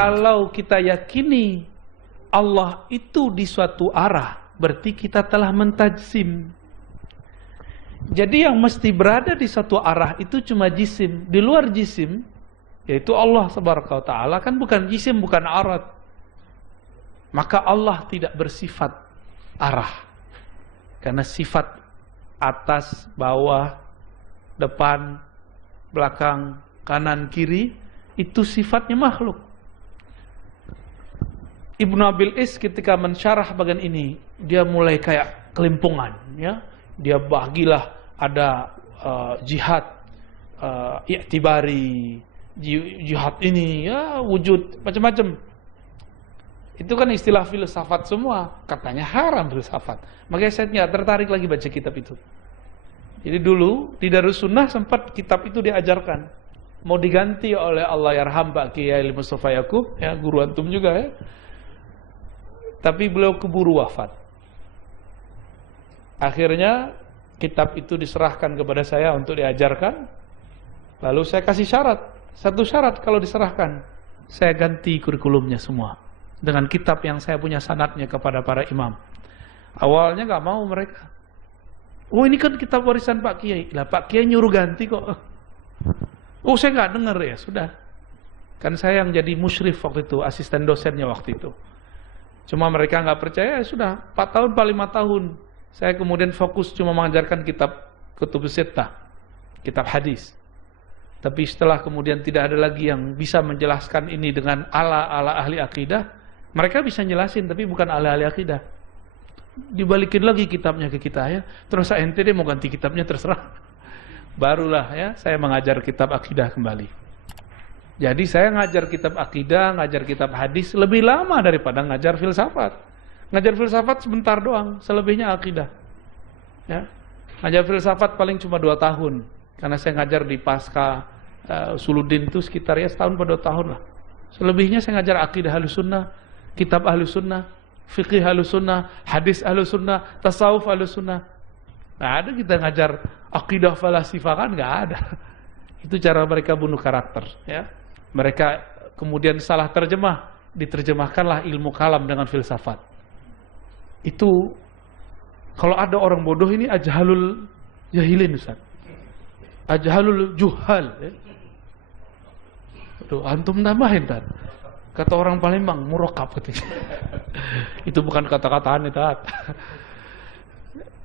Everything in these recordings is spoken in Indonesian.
Kalau kita yakini Allah itu di suatu arah, berarti kita telah mentajsim. Jadi yang mesti berada di suatu arah itu cuma jisim. Di luar jisim, yaitu Allah subhanahu wa ta'ala, kan bukan jisim, bukan arad. Maka Allah tidak bersifat arah. Karena sifat atas, bawah, depan, belakang, kanan, kiri, itu sifatnya makhluk. Ibnu Abil Is ketika mensyarah bagian ini, dia mulai kayak kelimpungan, ya. Dia bagilah ada jihad i'tibari, jihad ini, ya, wujud macam-macam. Itu kan istilah filsafat semua, katanya haram filsafat. Makanya saya nggak tertarik lagi baca kitab itu. Jadi dulu di Darussunnah sempat kitab itu diajarkan, mau diganti oleh Allahyarham Pak Kiai Mustafa Yakub, ya, guru antum juga, ya. Tapi beliau keburu wafat. Akhirnya kitab itu diserahkan kepada saya untuk diajarkan. Lalu saya kasih syarat, satu syarat kalau diserahkan, saya ganti kurikulumnya semua dengan kitab yang saya punya sanadnya kepada para imam. Awalnya nggak mau mereka. Oh, ini kan kitab warisan Pak Kiai. Lah Pak Kiai nyuruh ganti kok. Oh, saya nggak dengar, ya sudah. Kan saya yang jadi musyrif waktu itu, asisten dosennya waktu itu. Cuma mereka nggak percaya, ya sudah 4 tahun, 5 tahun. Saya kemudian fokus cuma mengajarkan kitab Kutubus Sittah, kitab hadis. Tapi setelah kemudian tidak ada lagi yang bisa menjelaskan ini dengan ala ahli akidah, mereka bisa jelasin tapi bukan ala ahli akidah. Dibalikin lagi kitabnya ke kita, ya. Terus ente dia mau ganti kitabnya, terserah. Barulah, ya, saya mengajar kitab akidah kembali. Jadi saya ngajar kitab akidah, ngajar kitab hadis lebih lama daripada ngajar filsafat. Ngajar filsafat sebentar doang, selebihnya akidah. Ya. Ngajar filsafat paling cuma 2 tahun. Karena saya ngajar di Pasca Usuluddin itu sekitar, ya, setahun pada 2 tahun lah. Selebihnya saya ngajar akidah Ahlussunnah, kitab Ahlussunnah, fikih Ahlussunnah, hadis Ahlussunnah, tasawuf Ahlussunnah. Nggak ada kita ngajar akidah falasifah, kan nggak ada. Itu cara mereka bunuh karakter, ya. Mereka kemudian salah terjemah, diterjemahkanlah ilmu kalam dengan filsafat. Itu kalau ada orang bodoh ini ajhalul jahilin, Ustaz. Ajhalul juhal, ya. Aduh, antum tambahin, Tad. Kata orang Palembang, murokab katanya. Itu bukan kata-kataan itu, Tad.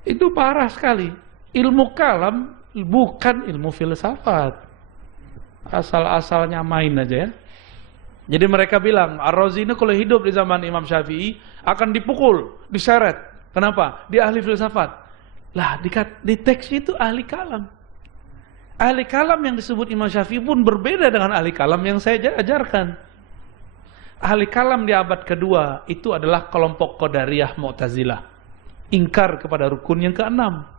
Itu parah sekali. Ilmu kalam bukan ilmu filsafat. Asal-asalnya main aja, ya. Jadi mereka bilang Ar-Razi ini kalau hidup di zaman Imam Syafi'i akan dipukul, diseret. Kenapa? Dia ahli filsafat. Lah, di teks itu ahli kalam. Ahli kalam yang disebut Imam Syafi'i pun berbeda dengan ahli kalam yang saya ajarkan. Ahli kalam di abad kedua itu adalah kelompok Qadariyah Mu'tazilah, ingkar kepada rukun yang ke-6.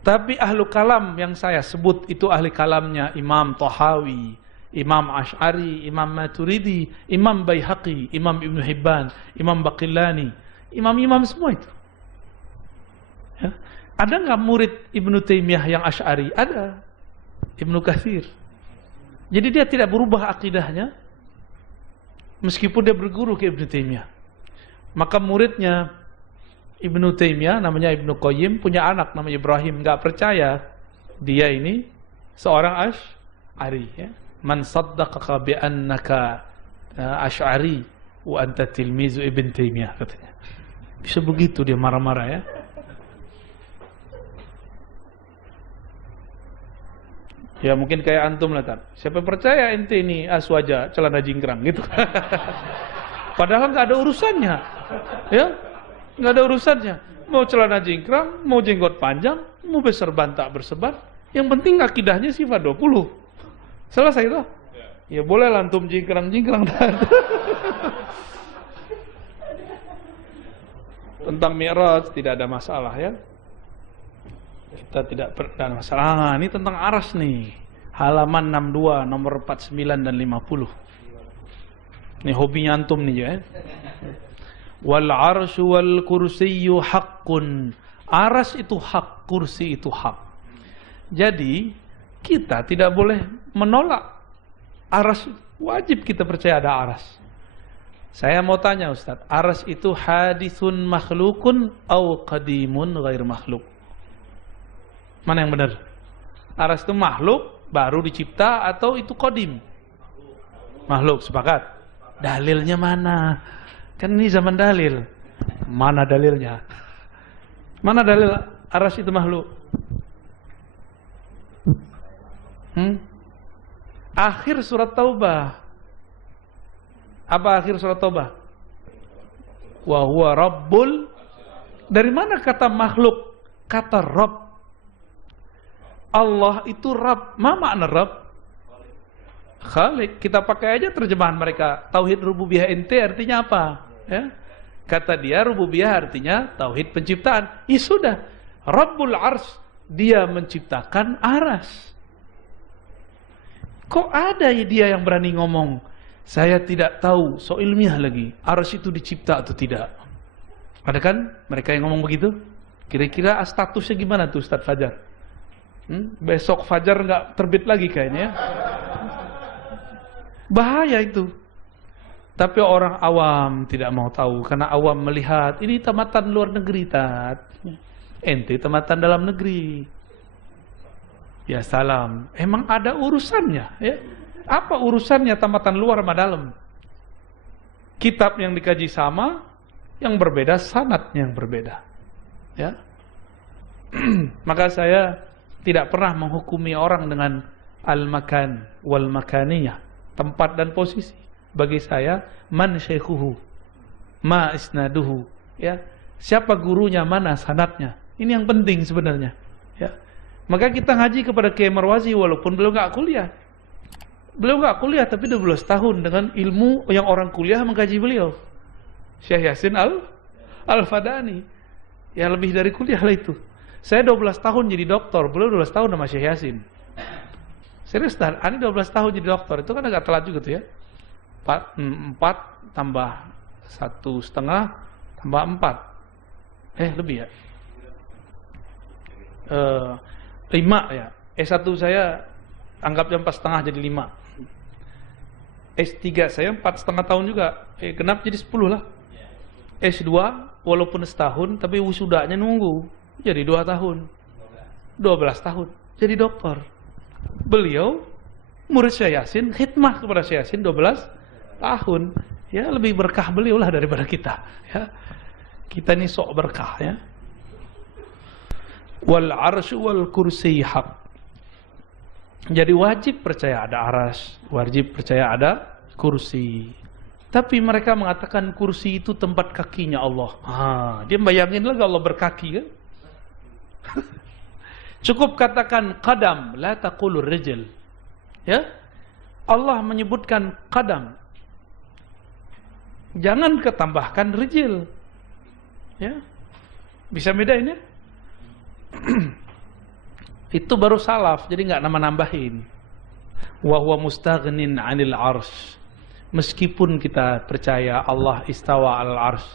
Tapi ahlu kalam yang saya sebut itu ahli kalamnya Imam Tahawi, Imam Asy'ari, Imam Maturidi, Imam Baihaqi, Imam Ibn Hibban, Imam Baqillani, imam-imam semua itu. Ya. Ada nggak murid Ibnu Taimiyah yang Asy'ari? Ada. Ibnu Katsir. Jadi dia tidak berubah akidahnya meskipun dia berguru ke Ibnu Taimiyah. Maka muridnya Ibnu Taimiyah namanya Ibnu Qayyim punya anak namanya Ibrahim, nggak percaya dia ini seorang Asy'ari, ya. Man saddaqaka bi annaka Asy'ari wa anta tilmizu Ibnu Taimiyah, katanya. Bisa begitu dia marah-marah, ya. Ya mungkin kayak antum lah, Tan. Siapa percaya ente ini aswaja celana jingkrang gitu. Padahal nggak ada urusannya, ya. Nggak ada urusannya. Mau celana jingkrang, mau jenggot panjang, mau berserban tak berserban, yang penting akidahnya sifat 20. Selesai itu. Ya boleh antum jingkrang-jingkrang. Tentang Mi'raj tidak ada masalah, ya. Kita tidak ada masalah. Ini tentang aras nih. Halaman 62, nomor 49 dan 50. Ini hobinya antum nih, ya. Wal arsyu wal kursiyyu haqqun. Aras itu hak, kursi itu hak. Jadi kita tidak boleh menolak aras Wajib kita percaya ada aras. Saya mau tanya Ustaz, aras itu hadithun makhlukun au qadimun ghair makhluk? Mana yang benar? Aras itu makhluk baru dicipta atau itu qadim? Makhluk, sepakat? Dalilnya mana? Kan ini zaman dalil. Mana dalilnya? Mana dalil aras itu makhluk? Akhir surat Taubah. Apa akhir surat Taubah? Wa huwa rabbul. Dari mana kata makhluk? Kata Rabb. Allah itu Rabb. Ma makna Rabb? Khalik. Kita pakai aja terjemahan mereka. Tauhid rububiyah ente artinya apa? Ya. Kata dia rububiyah artinya tauhid penciptaan. Ya sudah. Rabbul Ars. Dia menciptakan aras. Kok ada dia yang berani ngomong? Saya tidak tahu, so ilmiah lagi. Aras itu dicipta atau tidak? Ada kan mereka yang ngomong begitu? Kira-kira statusnya gimana tuh Ustaz Fajar? Besok Fajar nggak terbit lagi kayaknya. Bahaya itu. Tapi orang awam tidak mau tahu. Karena awam melihat, ini tamatan luar negeri, Tat. Ente tamatan dalam negeri. Ya salam. Emang ada urusannya, ya? Apa urusannya tamatan luar sama dalam? Kitab yang dikaji sama, yang berbeda sanadnya yang berbeda. Ya. Maka saya tidak pernah menghukumi orang dengan al-makan wal makaniyah, tempat dan posisi. Bagi saya, man syaikhuhu, ma isnaduhu, ya. Siapa gurunya, mana sanadnya. Ini yang penting sebenarnya, ya. Maka kita ngaji kepada Kiai Marwazi walaupun beliau enggak kuliah. Beliau nggak kuliah tapi 12 tahun dengan ilmu yang orang kuliah mengkaji beliau. Syekh Yasin Al-Fadani. Ya lebih dari kuliah lah itu. Saya 12 tahun jadi doktor, beliau 12 tahun sama Syekh Yasin. Serius dah, ini 12 tahun jadi doktor, itu kan agak telat juga tuh ya. 4 tambah 1,5 tambah 4. Lebih ya. 5 ya. S1 saya anggapnya 4,5 jadi 5. S3 saya 4,5 tahun juga. Genap jadi 10 lah. S2 walaupun setahun tapi wisudanya nunggu. Jadi 2 tahun. 12 tahun. Jadi dokter. Beliau murid Syekh Yasin, khidmah kepada Syekh Yasin 12 tahun. Ya lebih berkah beliau lah daripada kita. Ya. Kita ini sok berkah ya. Wal arsy wal kursi haq. Jadi wajib percaya ada aras, wajib percaya ada kursi. Tapi mereka mengatakan kursi itu tempat kakinya Allah. Dia bayangin lagi Allah berkaki kan? Cukup katakan qadam, la taqulur rijl. Ya? Allah menyebutkan qadam. Jangan ketambahkan rijl. Ya? Bisa bedain ya? Itu baru salaf, jadi nggak nambah-nambahin. Wa huwa mustaghnin 'anil 'arsy. Meskipun kita percaya Allah istawa al-'arsy,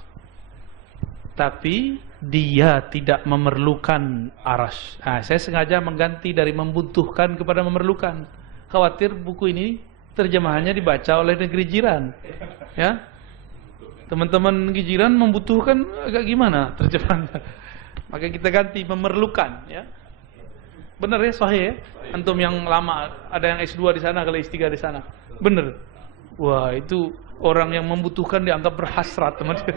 tapi dia tidak memerlukan arsy. Saya sengaja mengganti dari membutuhkan kepada memerlukan. Khawatir buku ini terjemahannya dibaca oleh negeri jiran. Ya. Teman-teman negeri jiran membutuhkan agak gimana terjemahannya. Maka kita ganti memerlukan, ya. Benar ya, sahih ya? Antum yang lama, ada yang S2 di sana, kalau S3 di sana. Benar. Wah, itu orang yang membutuhkan dianggap berhasrat, teman-teman.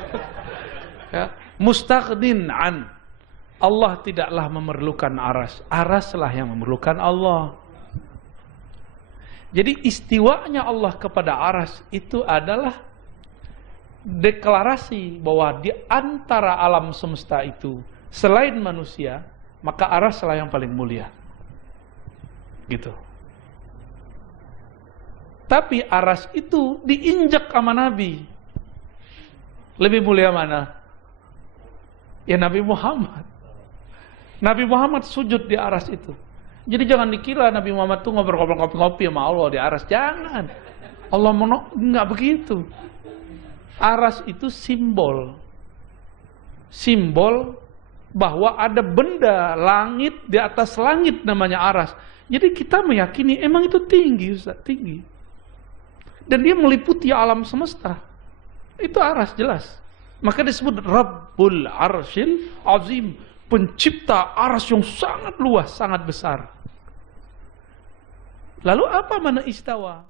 Ya. Mustaghnin an. Allah tidaklah memerlukan aras. Araslah yang memerlukan Allah. Jadi istiwanya Allah kepada aras itu adalah deklarasi bahwa di antara alam semesta itu, selain manusia, maka araslah yang paling mulia. Gitu. Tapi aras itu diinjak sama Nabi. Lebih mulia mana? Ya Nabi Muhammad. Nabi Muhammad sujud di aras itu. Jadi jangan dikira Nabi Muhammad tuh ngobrol-ngobrol ngopi-ngopi sama Allah di aras. Jangan. Allah enggak begitu. Aras itu simbol. Simbol bahwa ada benda langit di atas langit namanya aras. Jadi kita meyakini emang itu tinggi, Ustaz, tinggi. Dan dia meliputi alam semesta. Itu aras jelas. Maka disebut Rabbul Arsyil Azim, pencipta aras yang sangat luas, sangat besar. Lalu apa makna istawa?